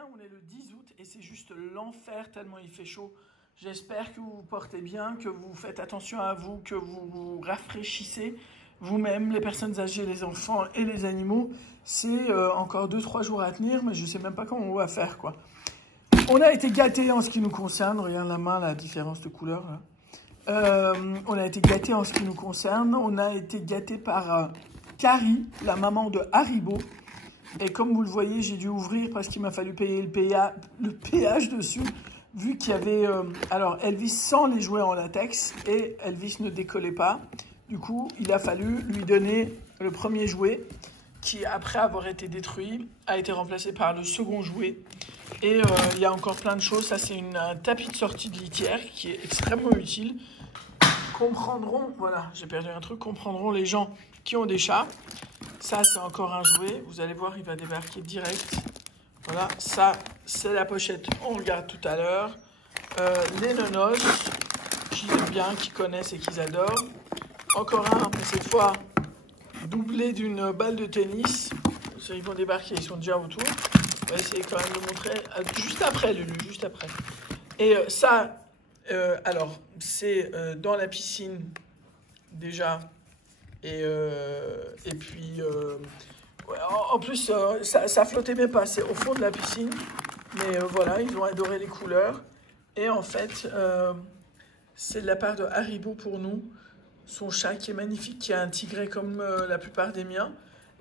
bien, on est le 10 août et c'est juste l'enfer tellement il fait chaud. J'espère que vous vous portez bien, que vous faites attention à vous, que vous vous rafraîchissez vous-même, les personnes âgées, les enfants et les animaux. C'est encore 2-3 jours à tenir, mais je ne sais même pas comment on va faire, quoi. On a été gâtés en ce qui nous concerne. Regarde la main, la différence de couleur, là. On a été gâtés en ce qui nous concerne. On a été gâtés par Carrie, la maman de Haribo. Et comme vous le voyez, j'ai dû ouvrir parce qu'il m'a fallu payer le péage dessus, vu qu'il y avait alors Elvis sans les jouets en latex et Elvis ne décollait pas. Du coup, il a fallu lui donner le premier jouet qui, après avoir été détruit, a été remplacé par le second jouet. Et il y a encore plein de choses. Ça, c'est un tapis de sortie de litière qui est extrêmement utile. Comprendront, voilà, j'ai perdu un truc, comprendront les gens qui ont des chats. Ça, c'est encore un jouet. Vous allez voir, il va débarquer direct. Voilà, ça, c'est la pochette. On regarde tout à l'heure. Les nonos, qu'ils aiment bien, qu'ils connaissent et qu'ils adorent. Encore un, mais cette fois, doublé d'une balle de tennis. Ils vont débarquer, ils sont déjà autour. On va essayer quand même de montrer. Juste après, Lulu, juste après. Et ça, alors, c'est dans la piscine, déjà. Et puis, ouais, en plus, ça flottait même pas. C'est au fond de la piscine. Mais voilà, ils ont adoré les couleurs. Et en fait, c'est de la part de Haribo pour nous. Son chat qui est magnifique, qui a un tigret comme la plupart des miens,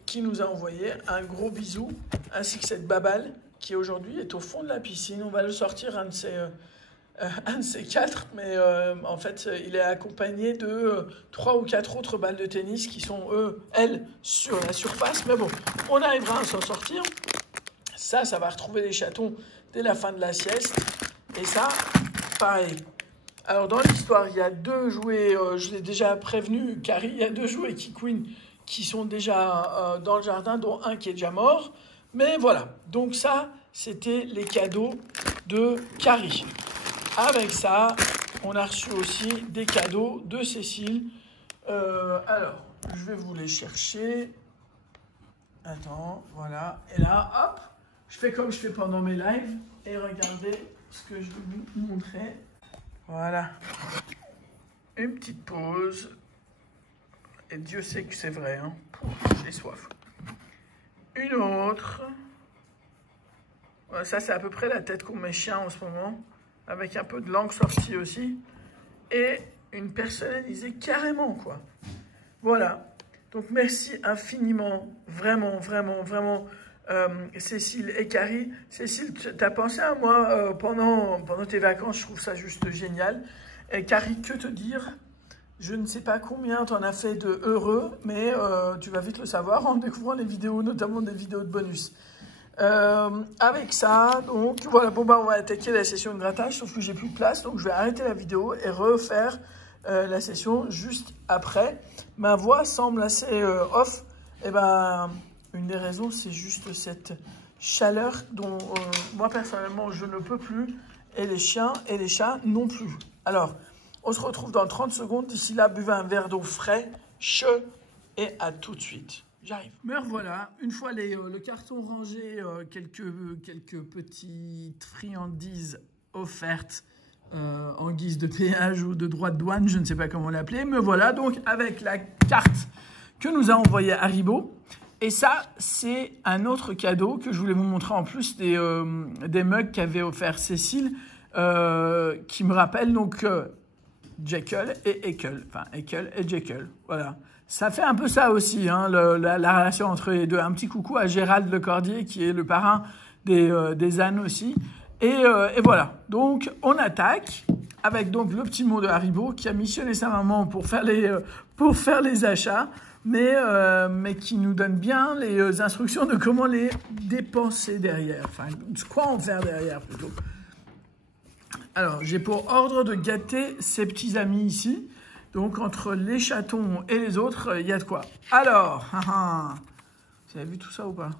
qui nous a envoyé un gros bisou, ainsi que cette babale qui aujourd'hui est au fond de la piscine. On va le sortir un de ces quatre, mais en fait, il est accompagné de 3 ou 4 autres balles de tennis qui sont, elles, sur la surface. Mais bon, on arrivera à s'en sortir. Ça va retrouver des chatons dès la fin de la sieste. Et ça, pareil. Alors, dans l'histoire, il y a 2 jouets, je l'ai déjà prévenu, Carrie, il y a 2 jouets Queen qui sont déjà dans le jardin, dont un qui est déjà mort. Mais voilà, donc ça, c'était les cadeaux de Carrie. Avec ça, on a reçu aussi des cadeaux de Cécile. Alors, je vais vous les chercher. Attends, voilà. Et là, hop, je fais comme je fais pendant mes lives. Et regardez ce que je vais vous montrer. Voilà. Une petite pause. Et Dieu sait que c'est vrai, hein. J'ai soif. Une autre. Voilà, ça, c'est à peu près la tête qu'ont mes chiens en ce moment. Avec un peu de langue sortie aussi. Et une personnalisée carrément, quoi. Voilà. Donc, merci infiniment. Vraiment, vraiment, vraiment. Cécile et Carrie. Cécile, tu as pensé à moi pendant tes vacances. Je trouve ça juste génial. Et Carrie, que te dire? Je ne sais pas combien tu en as fait de heureux, mais tu vas vite le savoir en découvrant les vidéos, notamment des vidéos de bonus. Avec ça, donc voilà, bon bah on va attaquer la session de grattage, sauf que j'ai plus de place, donc je vais arrêter la vidéo et refaire la session juste après. Ma voix semble assez off, et ben une des raisons c'est juste cette chaleur dont moi personnellement je ne peux plus, et les chiens et les chats non plus. Alors, on se retrouve dans 30 secondes, d'ici là buvez un verre d'eau frais, chaud, et à tout de suite. J'arrive. Me revoilà. Une fois le carton rangé, quelques petites friandises offertes en guise de péage ou de droit de douane, je ne sais pas comment l'appeler. Me voilà donc avec la carte que nous a envoyée Haribo. Et ça, c'est un autre cadeau que je voulais vous montrer en plus des mugs qu'avait offert Cécile, qui me rappellent donc Jekyll et Ekel. Enfin, Ekel et Jekyll. Voilà. Ça fait un peu ça aussi, hein, la relation entre les deux. Un petit coucou à Gérald Lecordier, qui est le parrain des ânes aussi. Et voilà. Donc, on attaque avec donc le petit mot de Haribo, qui a missionné sa maman pour faire les achats, mais qui nous donne bien les instructions de comment les dépenser derrière. Enfin, quoi en faire derrière, plutôt. Alors, j'ai pour ordre de gâter ces petits amis ici. Donc, entre les chatons et les autres, il y a de quoi. Alors, vous avez vu tout ça ou pas?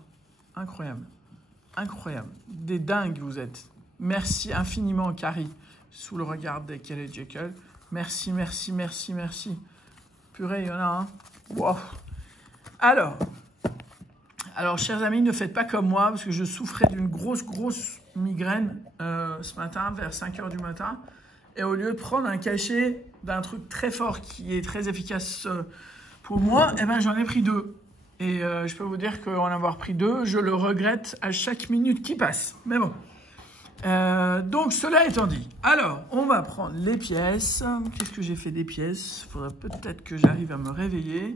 Incroyable. Incroyable. Des dingues, vous êtes. Merci infiniment, Carrie, sous le regard d'Ekel et Jekyll. Merci, merci, merci, merci. Purée, il y en a un. Wow. Alors, Alors, chers amis, ne faites pas comme moi, parce que je souffrais d'une grosse migraine ce matin, vers 5 h du matin. Et au lieu de prendre un cachet d'un truc très fort qui est très efficace pour moi, eh ben, j'en ai pris 2. Et je peux vous dire qu'en avoir pris 2, je le regrette à chaque minute qui passe. Mais bon. Donc, cela étant dit, alors, on va prendre les pièces. Qu'est-ce que j'ai fait des pièces? Il faudrait peut-être que j'arrive à me réveiller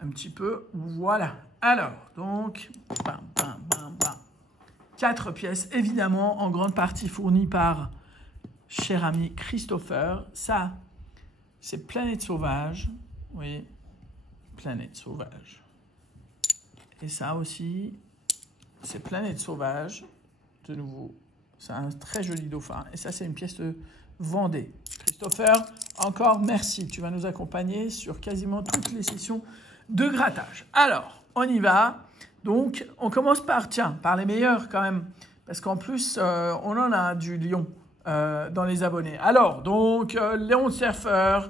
un petit peu. Voilà. Alors, donc, 4 pièces, évidemment, en grande partie fournies par cher ami Christopher. Ça, c'est Planète Sauvage. Oui, Planète Sauvage. Et ça aussi, c'est Planète Sauvage. De nouveau, c'est un très joli dauphin. Et ça, c'est une pièce de Vendée. Christopher, encore merci. Tu vas nous accompagner sur quasiment toutes les sessions de grattage. Alors, on y va. Donc, on commence par les meilleurs quand même. Parce qu'en plus, on en a du lion dans les abonnés. Alors, donc, Léon Surfer,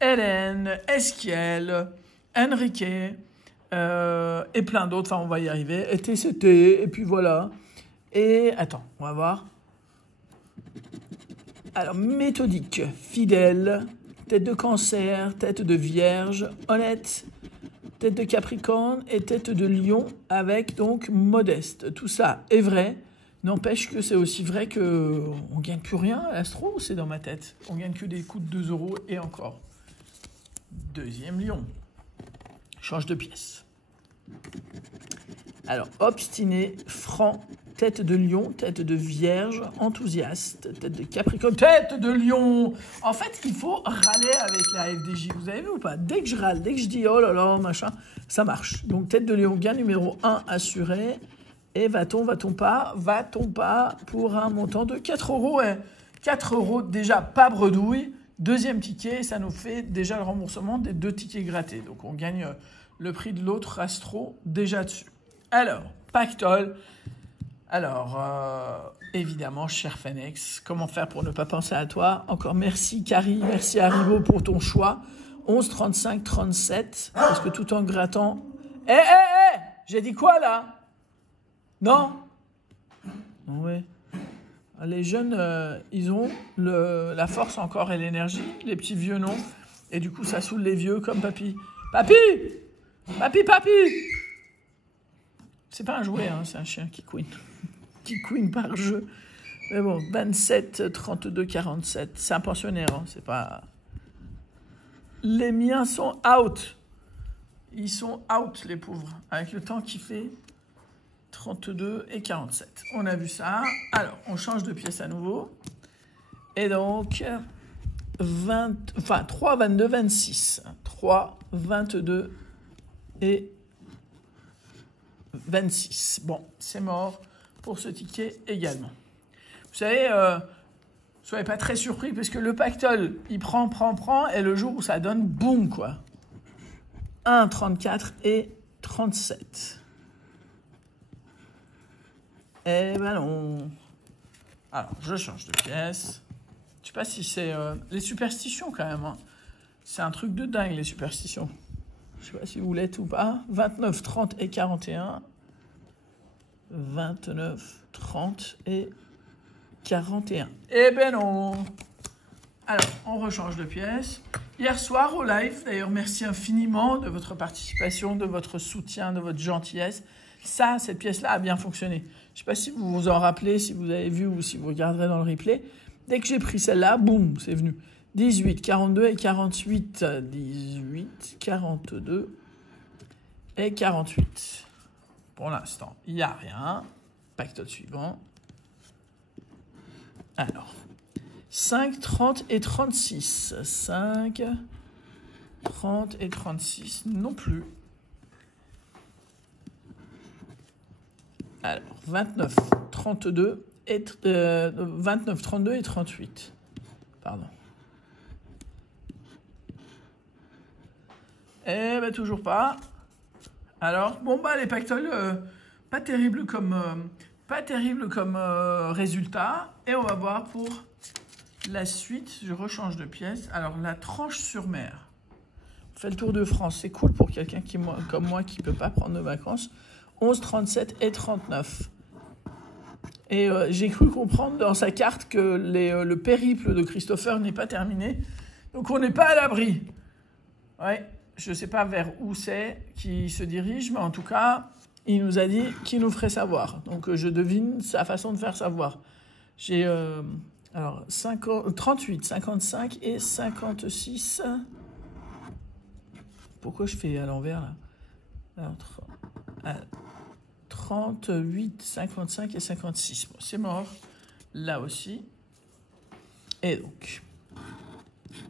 Hélène, Esquiel, Enrique, et plein d'autres. Enfin, on va y arriver. Et TCT, et puis voilà. Et, attends, on va voir. Alors, méthodique, fidèle, tête de cancer, tête de vierge, honnête, tête de Capricorne et tête de Lion avec donc modeste. Tout ça est vrai. N'empêche que c'est aussi vrai qu'on ne gagne plus rien à l'astro, c'est dans ma tête. On gagne que des coups de 2 € et encore. Deuxième Lion. Change de pièce. Alors, obstiné, franc, tête de Lion, tête de Vierge, enthousiaste, tête de Capricorne, tête de Lion. En fait, il faut râler avec la FDJ. Vous avez vu ou pas? Dès que je râle, dès que je dis oh là là, machin, ça marche. Donc, tête de Lion, gain numéro 1 assuré. Et va-t-on pas pour un montant de 4 €. Ouais. 4 € déjà pas bredouille. Deuxième ticket, ça nous fait déjà le remboursement des 2 tickets grattés. Donc, on gagne le prix de l'autre astro déjà dessus. Alors, pactole. Alors, évidemment, cher Fenex, comment faire pour ne pas penser à toi? Encore merci, Carrie, merci Haribo pour ton choix. 11, 35, 37, parce que tout en grattant... J'ai dit quoi, là? Non? Oui. Les jeunes, ils ont la force encore et l'énergie, les petits vieux non. Et du coup, ça saoule les vieux comme papy. Papy! Papy! C'est pas un jouet, hein, c'est un chien qui queen. Qui queen par jeu. Mais bon, 27, 32, 47. C'est un pensionnaire, hein, c'est pas... Les miens sont out. Ils sont out, les pauvres. Avec le temps qu'il fait, 32 et 47. On a vu ça. Alors, on change de pièce à nouveau. Et donc, 3, 22, 26. 3, 22 et 26. Bon, c'est mort pour ce ticket également. Vous savez, soyez pas très surpris parce que le pactole, il prend, et le jour où ça donne, boum, quoi. 1, 34 et 37. Eh ben non. Alors, je change de pièce. Je sais pas si c'est les superstitions quand même. Hein. C'est un truc de dingue, les superstitions. Je sais pas si vous l'êtes ou pas. 29, 30 et 41. 29, 30 et 41. Eh ben non. Alors, on rechange de pièce. Hier soir au live, d'ailleurs, merci infiniment de votre participation, de votre soutien, de votre gentillesse. Ça, cette pièce-là a bien fonctionné. Je ne sais pas si vous vous en rappelez, si vous avez vu ou si vous regarderez dans le replay. Dès que j'ai pris celle-là, boum, c'est venu. 18, 42 et 48. 18, 42 et 48. Pour l'instant, il n'y a rien. Pactole suivant. Alors, 5, 30 et 36. 5, 30 et 36 non plus. Alors, 29, 32 et 29, 32 et 38. Pardon. Eh ben toujours pas. Alors, bon bah les pactoles, pas terrible comme résultat. Et on va voir pour la suite. Je rechange de pièce. Alors, la Tranche-sur-Mer. On fait le tour de France. C'est cool pour quelqu'un comme moi qui ne peut pas prendre de vacances. 11, 37 et 39. Et j'ai cru comprendre dans sa carte que le périple de Christopher n'est pas terminé. Donc on n'est pas à l'abri. Ouais, je ne sais pas vers où c'est qu'il se dirige, mais en tout cas, il nous a dit qu'il nous ferait savoir. Donc je devine sa façon de faire savoir. J'ai alors 38, 55 et 56. Pourquoi je fais à l'envers là? Alors, 38, 55 et 56. Bon, c'est mort. Là aussi. Et donc,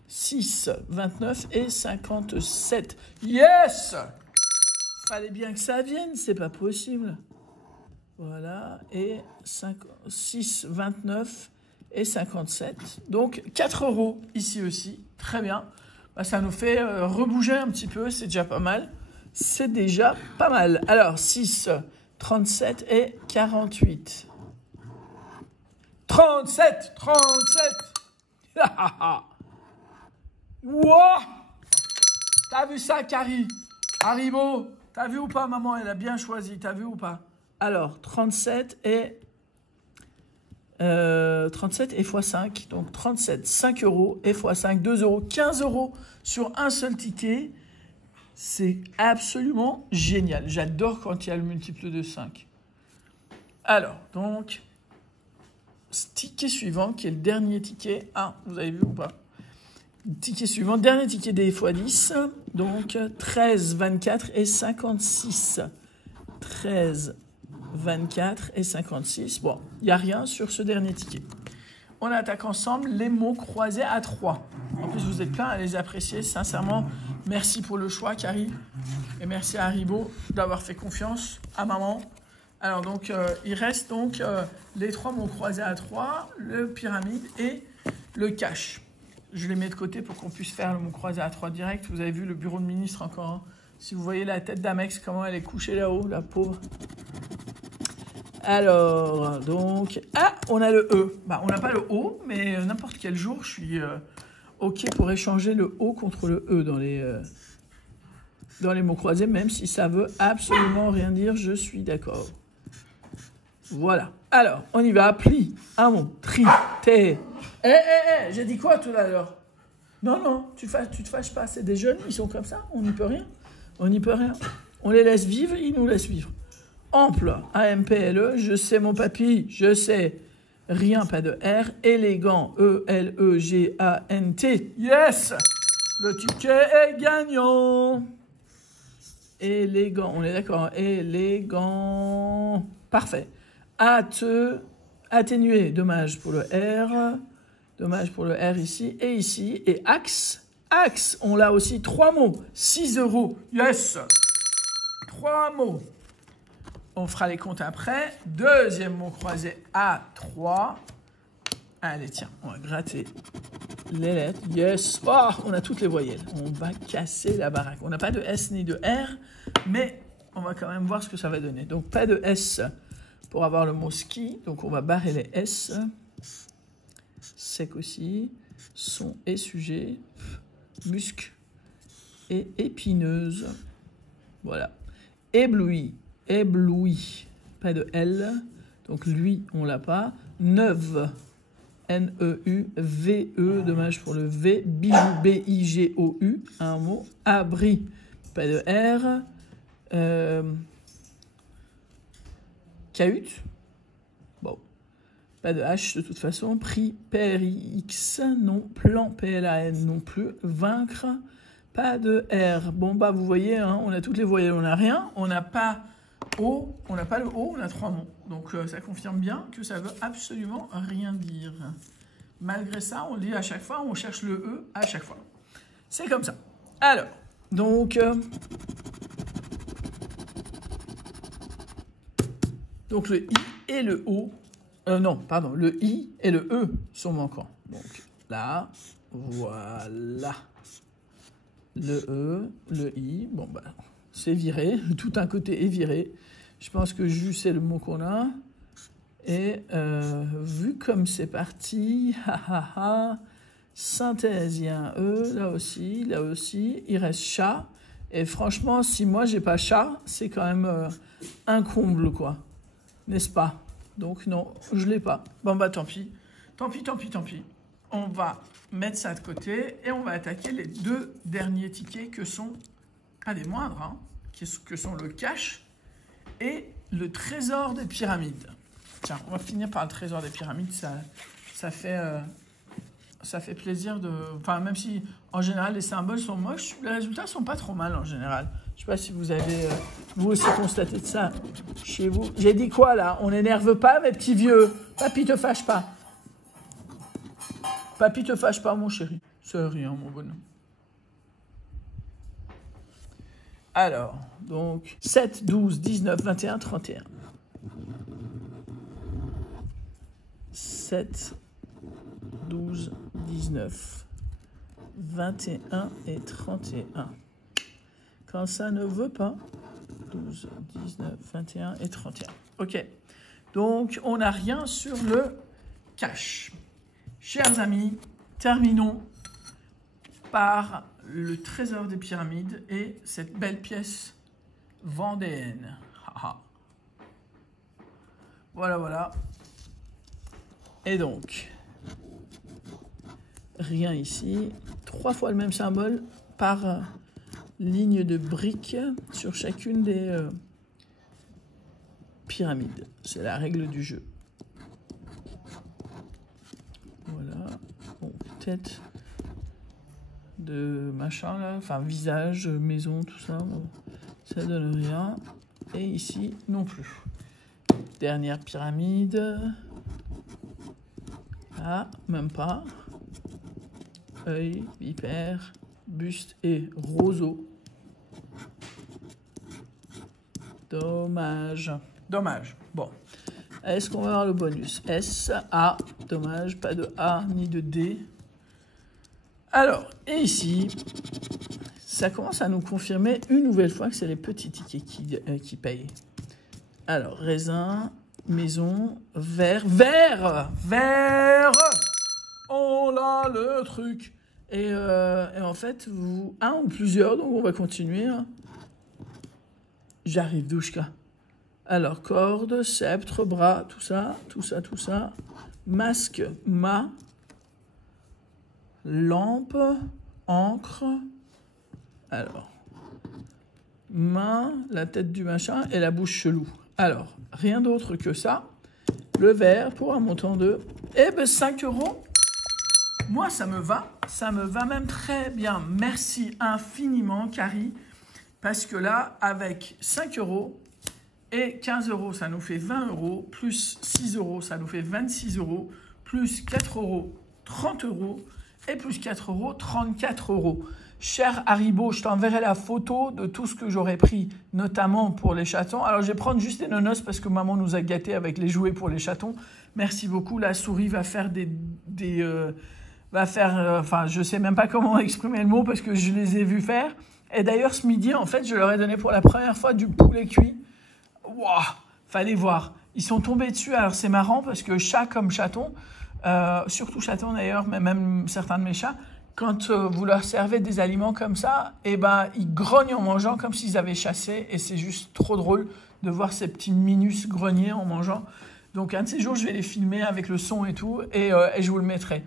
6, 29 et 57. Yes! Fallait bien que ça vienne, c'est pas possible. Voilà. Et 6, 29 et 57. Donc, 4 € ici aussi. Très bien. Bah, ça nous fait rebouger un petit peu. C'est déjà pas mal. C'est déjà pas mal. Alors, 6, 37 et 48. 37! Wow! T'as vu ça, Carrie? Haribo, t'as vu ou pas, maman? Elle a bien choisi. T'as vu ou pas? Alors, 37 et x5. Donc, 37, 5 € et x5, 2 €, 15 € sur un seul ticket. C'est absolument génial. J'adore quand il y a le multiple de 5. Alors, donc, ticket suivant, qui est le dernier ticket. Ah, vous avez vu ou pas? Ticket suivant, dernier ticket des x10. Donc, 13, 24 et 56. 13, 24 et 56. Bon, il n'y a rien sur ce dernier ticket. On attaque ensemble les mots croisés à 3. En plus, vous êtes plein à les apprécier. Sincèrement, merci pour le choix, Carrie. Et merci à Haribo d'avoir fait confiance à maman. Alors, donc, il reste donc les 3 mots croisés à 3, le pyramide et le cash. Je les mets de côté pour qu'on puisse faire le mot croisé à 3 direct. Vous avez vu le bureau de ministre encore. Hein. Si vous voyez la tête d'Amex, comment elle est couchée là-haut, la pauvre. Alors, donc... Ah, on a le E. Bah, on n'a pas le O, mais n'importe quel jour, je suis OK pour échanger le O contre le E dans les mots croisés, même si ça veut absolument rien dire, je suis d'accord. Voilà. Alors, on y va. Pli, un mot, tri, té. J'ai dit quoi tout à l'heure? Non, tu te fâches pas. C'est des jeunes, ils sont comme ça, on n'y peut rien. On les laisse vivre, ils nous laissent vivre. Ample, A-M-P-L-E, je sais mon papy, je sais. Rien, pas de R. Élégant, E-L-E-G-A-N-T. Yes! Le ticket est gagnant. Élégant, on est d'accord. Élégant. Parfait. Atténué, dommage pour le R. Dommage pour le R ici et ici. Et axe, on l'a aussi. 3 mots, 6 €. Yes! 3 mots. On fera les comptes après. Deuxième mot croisé à 3. Allez, tiens, on va gratter les lettres. Yes! Oh, on a toutes les voyelles. On va casser la baraque. On n'a pas de S ni de R, mais on va quand même voir ce que ça va donner. Donc, pas de S pour avoir le mot ski. Donc, on va barrer les S. Sec aussi. Son et sujet. Musc et épineuse. Voilà. Ébloui. Pas de L. Donc, lui, on l'a pas. Neuve. N-E-U-V-E, dommage pour le V. Bijou, B-I-G-O-U, un mot. Abri, pas de R. Cahute, bon, pas de H de toute façon. Prix, P-R-I-X, non. Plan, P-L-A-N, non plus. Vaincre, pas de R. Bon, bah, vous voyez, hein, on a toutes les voyelles, on n'a rien. On n'a pas O, on n'a pas le O, on a 3 mots. Donc, ça confirme bien que ça veut absolument rien dire. Malgré ça, on le dit à chaque fois, on cherche le E à chaque fois. C'est comme ça. Alors, donc le I et le O, le I et le E sont manquants. Donc là, voilà. Le E, le I, bon ben, c'est viré, tout un côté est viré. Je pense que jus, c'est le mot qu'on a. Et vu comme c'est parti, synthèse, il y a un E, là aussi, il reste chat. Et franchement, si moi, j'ai pas chat, c'est quand même un comble, quoi. N'est-ce pas? Donc non, je l'ai pas. Bon, bah tant pis. Tant pis, tant pis, tant pis. On va mettre ça de côté et on va attaquer les deux derniers tickets que sont, pas des moindres, hein, que sont le cash et le trésor des pyramides. Tiens, on va finir par le trésor des pyramides. Ça fait plaisir de... Enfin, même si, en général, les symboles sont moches, les résultats sont pas trop mal, en général. Je sais pas si vous avez, vous aussi, constaté de ça chez vous. J'ai dit quoi, là? On n'énerve pas, mes petits vieux. Papy, te fâche pas. Papy, te fâche pas, mon chéri. C'est rien, mon bonhomme. Alors, donc, 7, 12, 19, 21, 31. 7, 12, 19, 21 et 31. Quand ça ne veut pas, 12, 19, 21 et 31. Ok, donc on n'a rien sur le cash. Chers amis, terminons par le trésor des pyramides et cette belle pièce vendéenne. Voilà, voilà. Et donc, rien ici. 3 fois le même symbole par ligne de briques sur chacune des pyramides. C'est la règle du jeu. Voilà. Bon, tête de machin là, enfin visage, maison, tout ça. Bon, ça donne rien. Et ici non plus. Dernière pyramide. Ah, même pas. Œil, vipère, buste et roseau. Dommage. Dommage. Bon. Est-ce qu'on va avoir le bonus? S, A. Dommage, pas de A ni de D. Alors, et ici, ça commence à nous confirmer une nouvelle fois que c'est les petits tickets qui payent. Alors, raisin, maison, verre, verre. On a le truc. Et en fait, un ou plusieurs, donc on va continuer. Hein. J'arrive, Douchka. Alors, corde, sceptre, bras, tout ça, tout ça, tout ça. Masque, mât. Lampe, encre. Alors, main, la tête du machin et la bouche chelou. Alors, rien d'autre que ça. Le verre pour un montant de 5 €. Moi, ça me va même très bien. Merci infiniment, Carrie, parce que là, avec 5 € et 15 €, ça nous fait 20 €, plus 6 €, ça nous fait 26 €, plus 4 €, 30 €, et plus 4 €, 34 €. Cher Haribo, je t'enverrai la photo de tout ce que j'aurais pris, notamment pour les chatons. Alors, je vais prendre juste des nonos parce que maman nous a gâtés avec les jouets pour les chatons. Merci beaucoup. La souris va faire enfin, je sais même pas comment exprimer le mot parce que je les ai vus faire. Et d'ailleurs, ce midi, en fait, je leur ai donné pour la première fois du poulet cuit. Waouh, fallait voir. Ils sont tombés dessus. Alors, c'est marrant parce que chat comme chaton, surtout chaton d'ailleurs, mais même certains de mes chats, quand vous leur servez des aliments comme ça, eh ben, ils grognent en mangeant comme s'ils avaient chassé. Et c'est juste trop drôle de voir ces petits minus grogner en mangeant. Donc, un de ces jours, je vais les filmer avec le son et tout, et je vous le mettrai.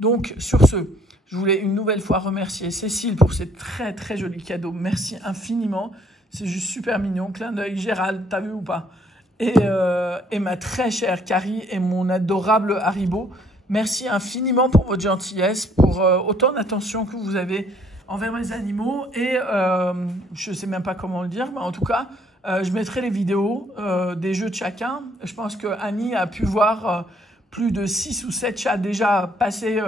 Donc, sur ce, je voulais une nouvelle fois remercier Cécile pour ces très, très jolis cadeaux. Merci infiniment. C'est juste super mignon. Clin d'œil. Gérald, t'as vu ou pas? Et ma très chère Carrie et mon adorable Haribo. Merci infiniment pour votre gentillesse, pour autant d'attention que vous avez envers mes animaux. Et je ne sais même pas comment le dire, mais en tout cas, je mettrai les vidéos des jeux de chacun. Je pense que Annie a pu voir plus de 6 ou 7 chats déjà passer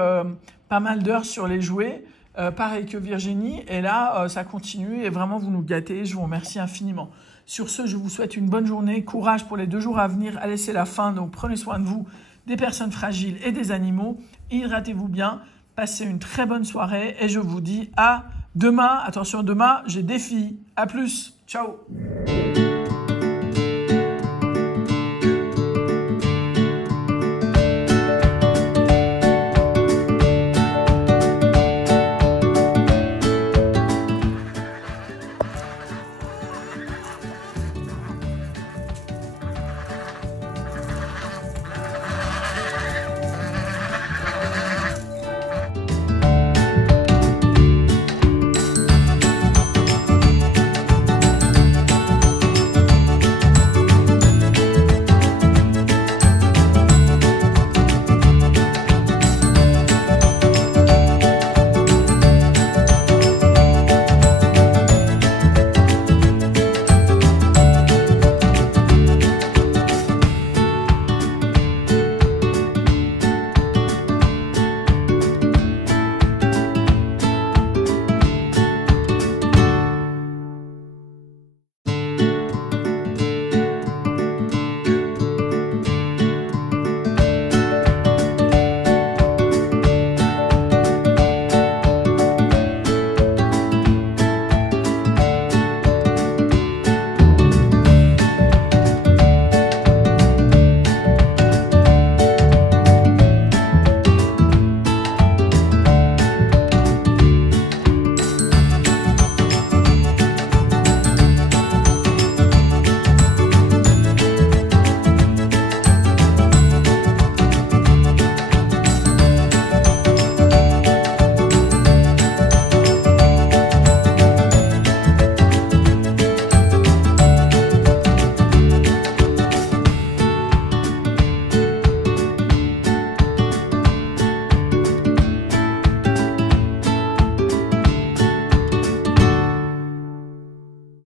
pas mal d'heures sur les jouets. Pareil que Virginie. Et là, ça continue. Et vraiment, vous nous gâtez. Je vous remercie infiniment. Sur ce, je vous souhaite une bonne journée. Courage pour les 2 jours à venir. Allez, c'est la fin. Donc, prenez soin de vous, des personnes fragiles et des animaux. Hydratez-vous bien. Passez une très bonne soirée. Et je vous dis à demain. Attention, demain, j'ai défi. À plus. Ciao.